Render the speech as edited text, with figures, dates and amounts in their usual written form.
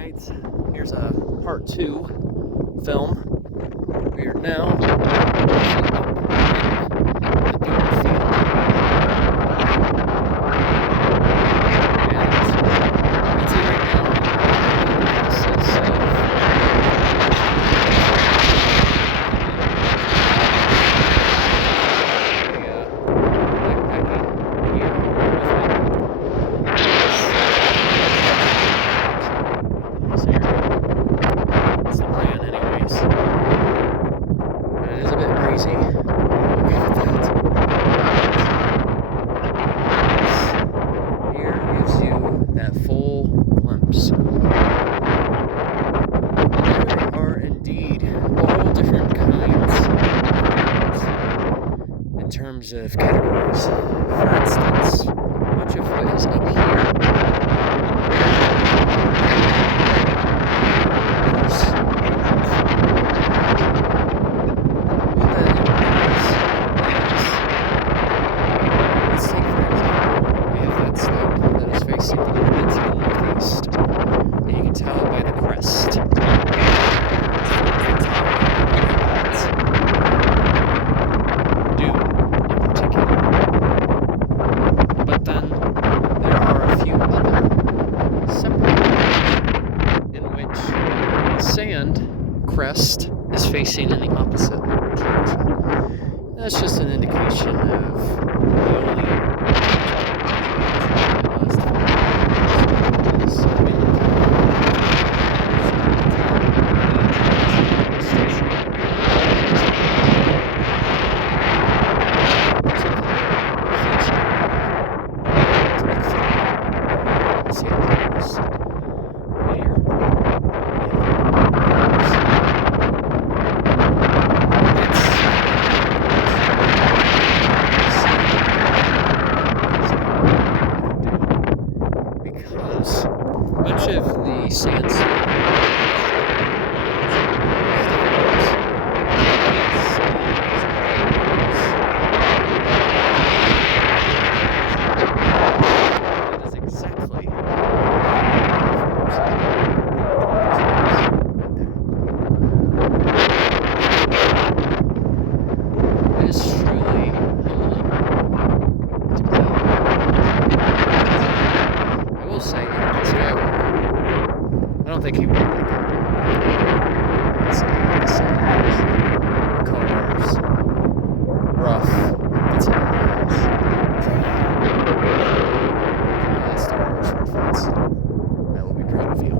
Alright, here's a part 2 film. We are now in the dune field. And I'd say right now we're in the process of backpacking gear with me. This area. That's the plan anyways. But it is a bit breezy. We'll give it that. Here gives you that full glimpse. And there are indeed all different kinds in terms of categories. For instance, much of what is up here tell by the crest. Dune in particular. But then there are a few other separate ones in which the sand crest is facing in the opposite direction. That's just an indication of the only much of the sandstone that is exactly it is truly humbling to be. I will say I don't think he would like it. It's cars, rough, it's a nice. Star Wars reference. I will be proud of you.